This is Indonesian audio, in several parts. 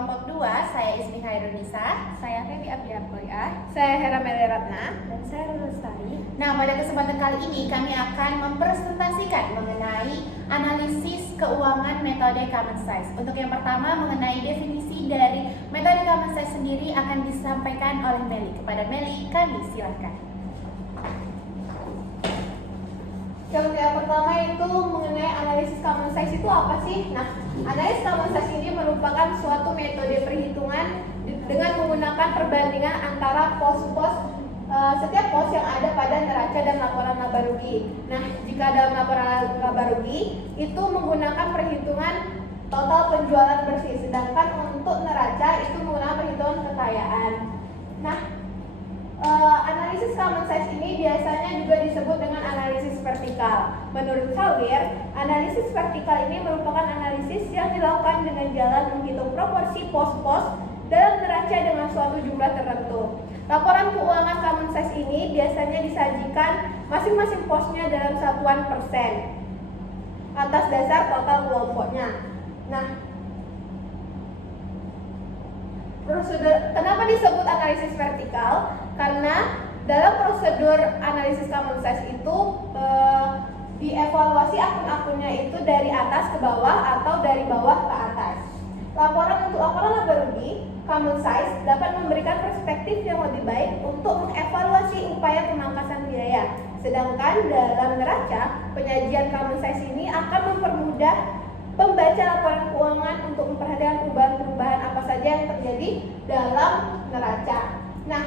kelompok 2, saya Ismi Khairunisa, Saya Feby Abdiarkoya, Saya Hera Meleratna. dan saya Lestari. Nah, pada kesempatan kali ini kami akan mempresentasikan mengenai analisis keuangan metode common size. Untuk yang pertama, mengenai definisi dari metode common size sendiri akan disampaikan oleh Meli. Kepada Meli, kami silakan. Yang pertama itu mengenai analisis common size itu apa sih? Nah, analisis common size ini merupakan suatu metode perhitungan dengan menggunakan perbandingan antara pos-pos setiap pos yang ada pada neraca dan laporan laba rugi. Nah, jika dalam laporan laba rugi itu menggunakan perhitungan total penjualan bersih, sedangkan untuk neraca itu menggunakan perhitungan kekayaan. Nah, analisis common size ini biasanya juga disebut dengan analisis vertikal. Menurut Sawir, analisis vertikal ini merupakan analisis yang dilakukan dengan jalan menghitung proporsi pos-pos dalam neraca dengan suatu jumlah tertentu. Laporan keuangan common size ini biasanya disajikan masing-masing posnya dalam satuan persen atas dasar total kelompoknya. Nah, kenapa disebut analisis vertikal? Karena dalam prosedur analisis common size itu dievaluasi akun-akunnya itu dari atas ke bawah atau dari bawah ke atas. Laporan laba rugi common size dapat memberikan perspektif yang lebih baik untuk mengevaluasi upaya pemangkasan biaya. Sedangkan dalam neraca, penyajian common size ini akan mempermudah pembaca laporan keuangan untuk memperhatikan perubahan-perubahan apa saja yang terjadi dalam neraca. Nah,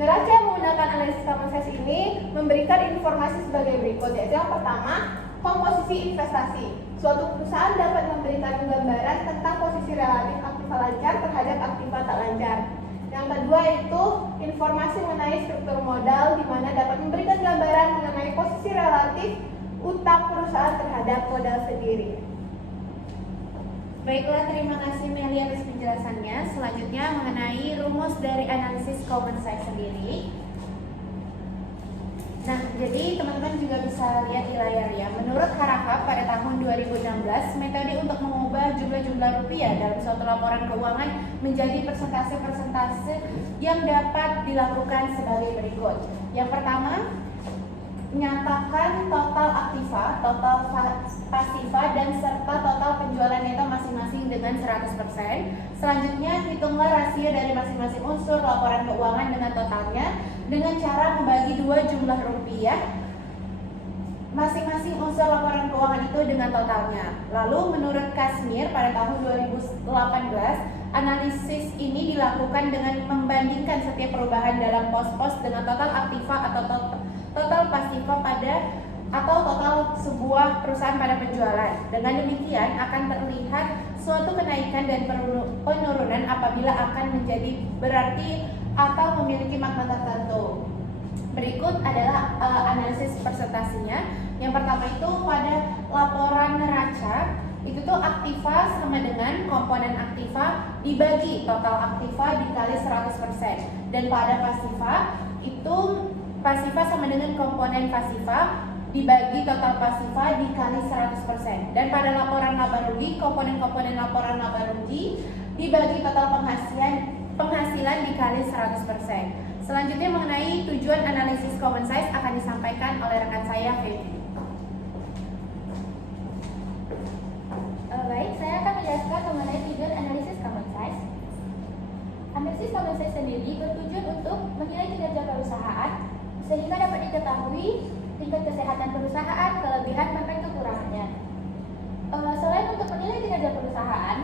neraca yang menggunakan analisis common size ini memberikan informasi sebagai berikut, yaitu yang pertama, komposisi investasi. Suatu perusahaan dapat memberikan gambaran tentang posisi relatif aktiva lancar terhadap aktiva tak lancar. Yang kedua itu informasi mengenai struktur modal, di mana dapat memberikan gambaran mengenai posisi relatif utang perusahaan terhadap modal sendiri. Baiklah, terima kasih Meli atas penjelasannya. Selanjutnya mengenai rumus dari analisis common size sendiri. Nah, jadi teman-teman juga bisa lihat di layar ya. Menurut Harahap pada tahun 2016, metode untuk mengubah jumlah-jumlah rupiah dalam suatu laporan keuangan menjadi persentase-persentase yang dapat dilakukan sebagai berikut. Yang pertama, nyatakan total aktiva, total pasiva, dan serta total penjualan neto masing-masing dengan 100%. Selanjutnya, hitunglah rasio dari masing-masing unsur laporan keuangan dengan totalnya dengan cara membagi dua jumlah rupiah masing-masing unsur laporan keuangan itu dengan totalnya. Lalu menurut Kasmir pada tahun 2018, analisis ini dilakukan dengan membandingkan setiap perubahan dalam pos-pos dengan total aktiva atau total pasiva pada atau total sebuah perusahaan pada penjualan. Dengan demikian akan terlihat suatu kenaikan dan penurunan apabila akan menjadi berarti atau memiliki makna tertentu. Berikut adalah analisis presentasinya. Yang pertama itu pada laporan neraca itu tuh aktiva sama dengan komponen aktiva dibagi total aktiva dikali 100%. Dan pada pasiva itu pasiva sama dengan komponen pasiva dibagi total pasiva dikali 100%. Dan pada laporan laba rugi, komponen-komponen laporan laba rugi dibagi total penghasilan dikali 100%. Selanjutnya mengenai tujuan analisis common size akan disampaikan oleh rekan saya, Feby. Baik, saya akan menjelaskan mengenai tujuan analisis common size. Analisis common size sendiri bertujuan untuk menilai kinerja perusahaan sehingga dapat diketahui tingkat kesehatan perusahaan, kelebihan bahkan kekurangannya. Selain untuk menilai kinerja perusahaan,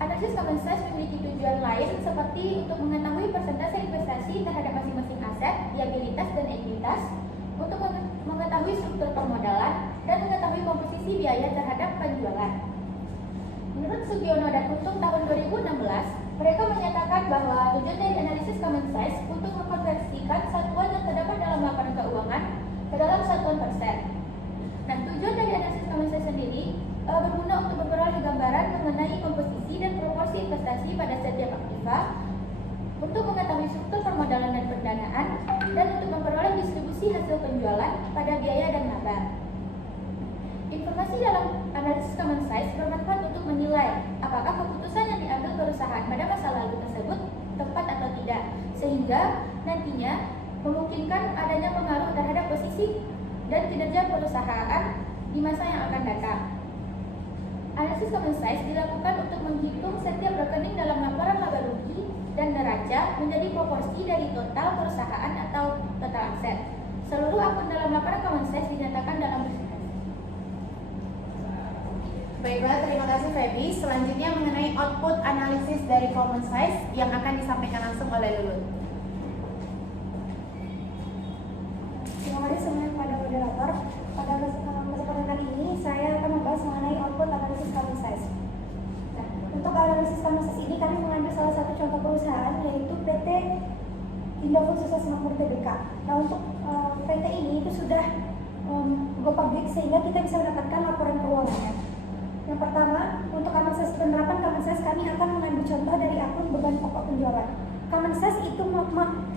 analisis common size memiliki tujuan lain seperti untuk mengetahui persentase investasi terhadap masing-masing aset, liabilitas dan ekuitas, untuk mengetahui struktur permodalan dan mengetahui komposisi biaya terhadap penjualan. Menurut Sugiono dan Untung tahun 2016, mereka menyatakan bahwa tujuan dari analisis common size untuk mengkonversikan satuan yang terdapat dalam laporan keuangan ke dalam satuan persen. Nah, tujuan dari analisis common size sendiri berguna untuk memperoleh gambaran mengenai komposisi dan proporsi investasi pada setiap aktiva, untuk mengetahui struktur permodalan dan pendanaan, dan untuk memperoleh distribusi hasil penjualan pada biaya dan laba. Informasi dalam analisis common size bermanfaat untuk menilai apakah apakah keputusan yang diambil perusahaan pada masa lalu tersebut tepat atau tidak, sehingga nantinya memungkinkan adanya pengaruh terhadap posisi dan kinerja perusahaan di masa yang akan datang. Analisis common size dilakukan untuk menghitung setiap rekening dalam laporan laba rugi dan neraca menjadi proporsi dari total perusahaan atau total aset. Seluruh akun dalam laporan common size dinyatakan dalam presentasi. Baiklah, terima kasih Feby. Selanjutnya mengenai output analisis dari common size yang akan disampaikan langsung oleh Lulut. Terima kasih semuanya kepada moderator. Pada kesempatan kali ini saya akan membahas mengenai output analisis common size. Nah, untuk analisis common size ini kami mengambil salah satu contoh perusahaan yaitu PT Indofood Sukses Makmur Tbk. Nah, untuk PT ini itu sudah go public sehingga kita bisa mendapatkan laporan keuangannya. Yang pertama, untuk common size, penerapan common size kami akan mengambil contoh dari akun beban pokok penjualan. Common size itu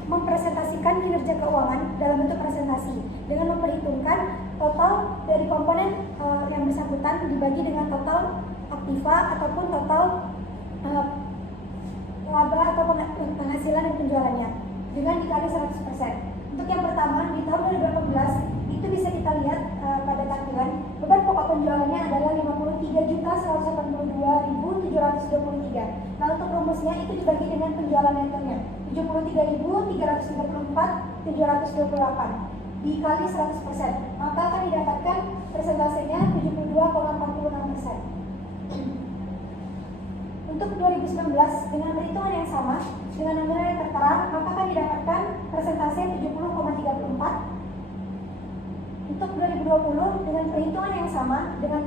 mempresentasikan kinerja keuangan dalam bentuk presentasi dengan memperhitungkan total dari komponen yang bersangkutan dibagi dengan total aktiva ataupun total laba atau penghasilan dan penjualannya dengan dikali 100%. Untuk yang pertama, di tahun 2018 itu bisa kita lihat pada tampilan beban pokok penjualannya adalah 53.182.723. Nah, untuk rumusnya itu dibagi dengan penjualan nettonya 73.394.728 dikali 100%, maka akan didapatkan persentasenya 72,46%. Untuk 2019 dengan perhitungan yang sama dengan nominal yang tertera, maka akan didapatkan persentase 70,34. Untuk 2020 dengan perhitungan yang sama dengan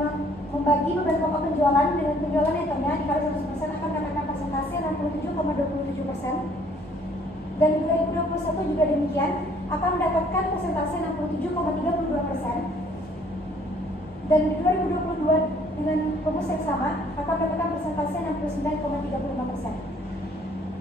membagi beban pokok penjualan dengan penjualan nettonya dikali 100% akan mendapatkan persentase 67,27%. Dan 2021 juga demikian akan mendapatkan persentase 67,32%. Dan di 2022 dengan rumus yang sama akan mendapatkan persentase 69,35%.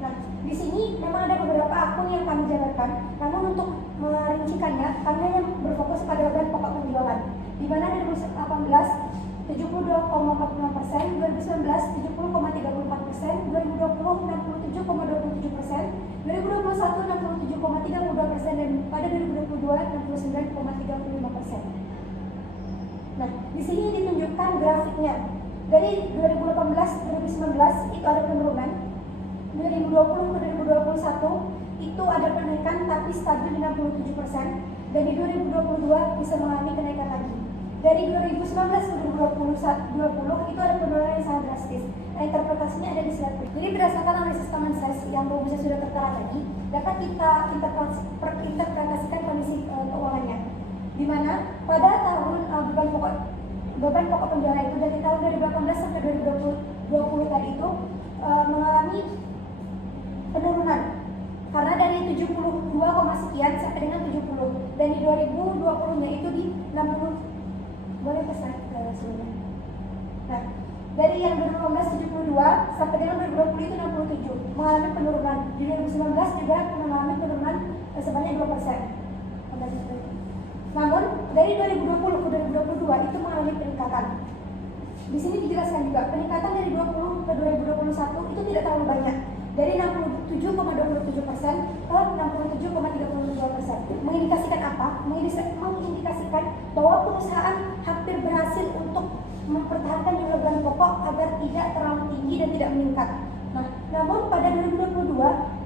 Nah, di sini memang ada beberapa akun yang kami jabarkan, namun untuk merincikannya kami hanya berfokus pada beban pokok penjualan, di mana dari 2018 72,46%, 2019 70,34%, 2020 67,27%, 2021 67,32%, dan pada 2022 69,35%. Nah, di sini ditunjukkan grafiknya. Dari 2018 ke 2019 itu ada penurunan. 2020 ke 2021 itu ada kenaikan tapi stabil 67%, dan di 2022 bisa mengalami kenaikan lagi. Dari 2019 ke 2020 itu ada penurunan yang sangat drastis. Nah, interpretasinya ada di slide. Jadi berdasarkan analisis common size yang rumusnya sudah tertera tadi, dapat kita interpretasikan kondisi keuangannya, di mana pada tahun beban pokok penjualan itu dari tahun 2018 sampai 2020 tadi itu mengalami penurunan karena dari 72, sekian sampai dengan 70, dan di 2020 nya itu di 60. Boleh pesan sebelumnya. Nah, dari yang 2018 72 sampai dengan 2020 itu 67 mengalami penurunan. Di 2019 juga mengalami penurunan sebanyak 2%. Namun dari 2020 ke 2022 itu mengalami peningkatan. Di sini dijelaskan juga peningkatan dari 20 ke 2021 itu tidak terlalu banyak, dari 67,27% ke 67,32%. Mengindikasikan apa? Mengindikasikan bahwa perusahaan hampir berhasil untuk mempertahankan jumlah beban pokok agar tidak terlalu tinggi dan tidak meningkat. Nah, namun pada 2022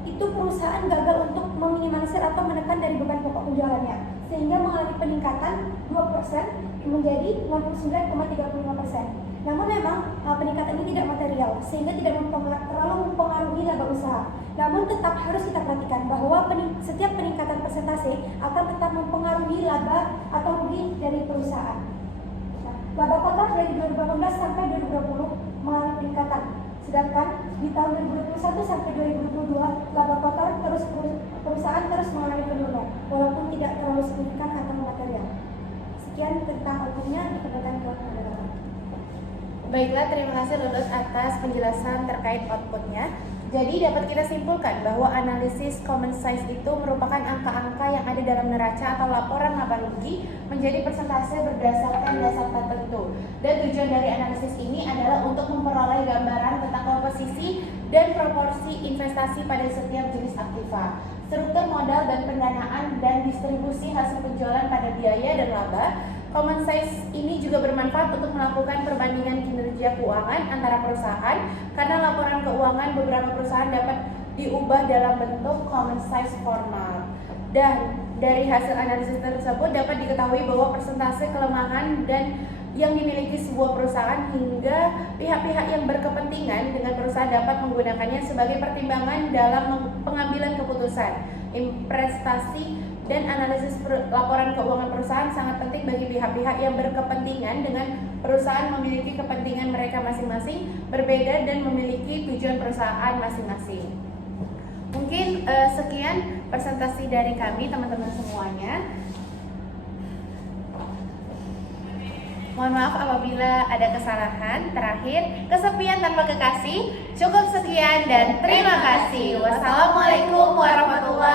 itu perusahaan gagal untuk meminimalisir atau menekan dari beban pokok penjualannya, sehingga mengalami peningkatan 2% menjadi 69,35%. Namun memang peningkatan ini tidak material, sehingga tidak terlalu mempengaruhi laba usaha. Namun tetap harus kita perhatikan bahwa setiap peningkatan persentase akan tetap mempengaruhi laba atau rugi dari perusahaan. Nah, laba kotor dari 2018 sampai 2020 mengalami peningkatan. Sedangkan di tahun 2021 sampai 2022 laba kotor perusahaan terus mengalami penurunan, walaupun tidak terlalu signifikan atau material. Sekian tentang outputnya, dipersilakan ke moderator. Baiklah, terima kasih Lulut atas penjelasan terkait outputnya. Jadi dapat kita simpulkan bahwa analisis common size itu merupakan angka-angka yang ada dalam neraca atau laporan laba rugi menjadi persentase berdasarkan dasar tertentu. Dan tujuan dari analisis ini adalah untuk memperoleh gambaran tentang komposisi dan proporsi investasi pada setiap jenis aktiva, struktur modal dan pendanaan, dan distribusi hasil penjualan pada biaya dan laba. Common size ini juga bermanfaat untuk melakukan perbandingan kinerja keuangan antara perusahaan, karena laporan keuangan beberapa perusahaan dapat diubah dalam bentuk common size formal. Dan dari hasil analisis tersebut dapat diketahui bahwa persentase kelemahan dan yang dimiliki sebuah perusahaan hingga pihak-pihak yang berkepentingan dengan perusahaan dapat menggunakannya sebagai pertimbangan dalam pengambilan keputusan. Investasi dan analisis laporan keuangan perusahaan sangat penting bagi pihak-pihak yang berkepentingan dengan perusahaan memiliki kepentingan mereka masing-masing berbeda dan memiliki tujuan perusahaan masing-masing. Mungkin sekian presentasi dari kami teman-teman semuanya. Mohon maaf apabila ada kesalahan. Terakhir, kesepian tanpa kekasih. Cukup sekian dan terima kasih. Wassalamualaikum warahmatullahi